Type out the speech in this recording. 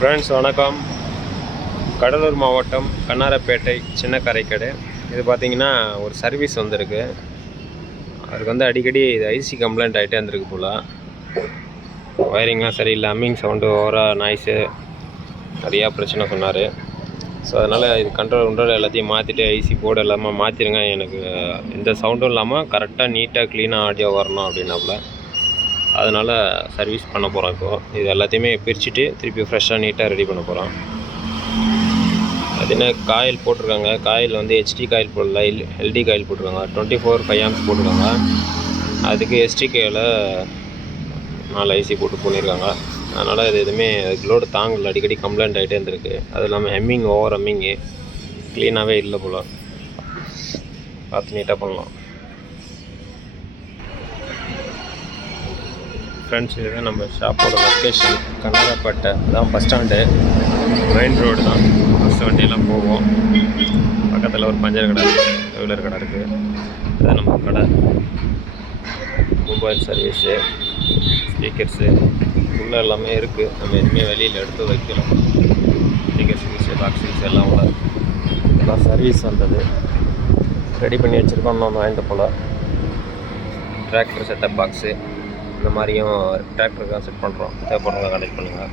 Friends வணக்கம். கடலூர் மாவட்டம் கண்ணாரப்பேட்டை சின்ன கரைக்கடை. இது பார்த்திங்கன்னா ஒரு சர்வீஸ் வந்திருக்கு. அதுக்கு வந்து அடிக்கடி இது ஐசி கம்ப்ளைண்ட் ஆகிட்டே இருந்திருக்கு போல். வயரிங்லாம் சரியில்லை, அம்மிங் சவுண்டு, ஓவராக நாய்ஸு, நிறையா பிரச்சனை சொன்னார். ஸோ அதனால் இது கண்ட்ரோல் எல்லாத்தையும் மாற்றிட்டு ஐசி போர்டு எல்லாமே மாற்றிடுங்க, எனக்கு எந்த சவுண்டும் இல்லாமல் கரெக்டாக நீட்டாக க்ளீனாக ஆடியோ வரணும் அப்படின்னாப்புல. அதனால் சர்வீஸ் பண்ண போகிறோம். இப்போது இது எல்லாத்தையுமே பிரிச்சுட்டு திருப்பி ஃப்ரெஷ்ஷாக நீட்டாக ரெடி பண்ண போகிறோம். பார்த்தீங்கன்னா காயில் போட்டிருக்காங்க. காயில் வந்து ஹெச்டி காயில் போடல, எல்டி காயில் போட்டிருக்காங்க. 24 5 ஆம்ஸ் போட்டிருக்காங்க. அதுக்கு எஸ்டிகேயில் 4 ஐசி போட்டு பண்ணியிருக்காங்க. அதனால் இது எதுவுமே லோடு தாங்கல, அடிக்கடி கம்ப்ளைண்ட் ஆகிட்டே இருந்திருக்கு. அது இல்லாமல் ஹெம்மிங், ஓவர் ஹெம்மிங்கு க்ளீனாகவே இல்லை போல். பார்த்து நீட்டாக பண்ணலாம். ஃப்ரெண்ட்ஸ், இதுதான் நம்ம ஷாப்போட லொக்கேஷன். கண்ணாரப்பேட்டை தான் பஸ் ஸ்டாண்டு, மெயின் ரோடு தான். பஸ் வண்டியெல்லாம் போவோம். பக்கத்தில் ஒரு பஞ்சர் கடை, டூவீலர் கடை இருக்குது. இதுதான் நம்ம கடை. மொபைல் சர்வீஸு, ஸ்பீக்கர்ஸு உள்ளே எல்லாமே இருக்குது. நம்ம எதுவுமே வெளியில் எடுத்து வைக்கலாம். ஸ்பீக்கர் சர்வீஸு, பாக்ஸ் சர்வீஸ் எல்லாம் உள்ள இதெல்லாம் சர்வீஸ் வந்தது ரெடி பண்ணி வச்சுருக்கோம். நம்ம வாங்கிட்டு போல் டிராக்டர் செட்டப் பாக்ஸு இந்த மாதிரியும் டிராக்டருக்கு தான் செட் பண்ணுறோம். தேவைப்படுறவங்க கனெக்ட் பண்ணுங்கள்.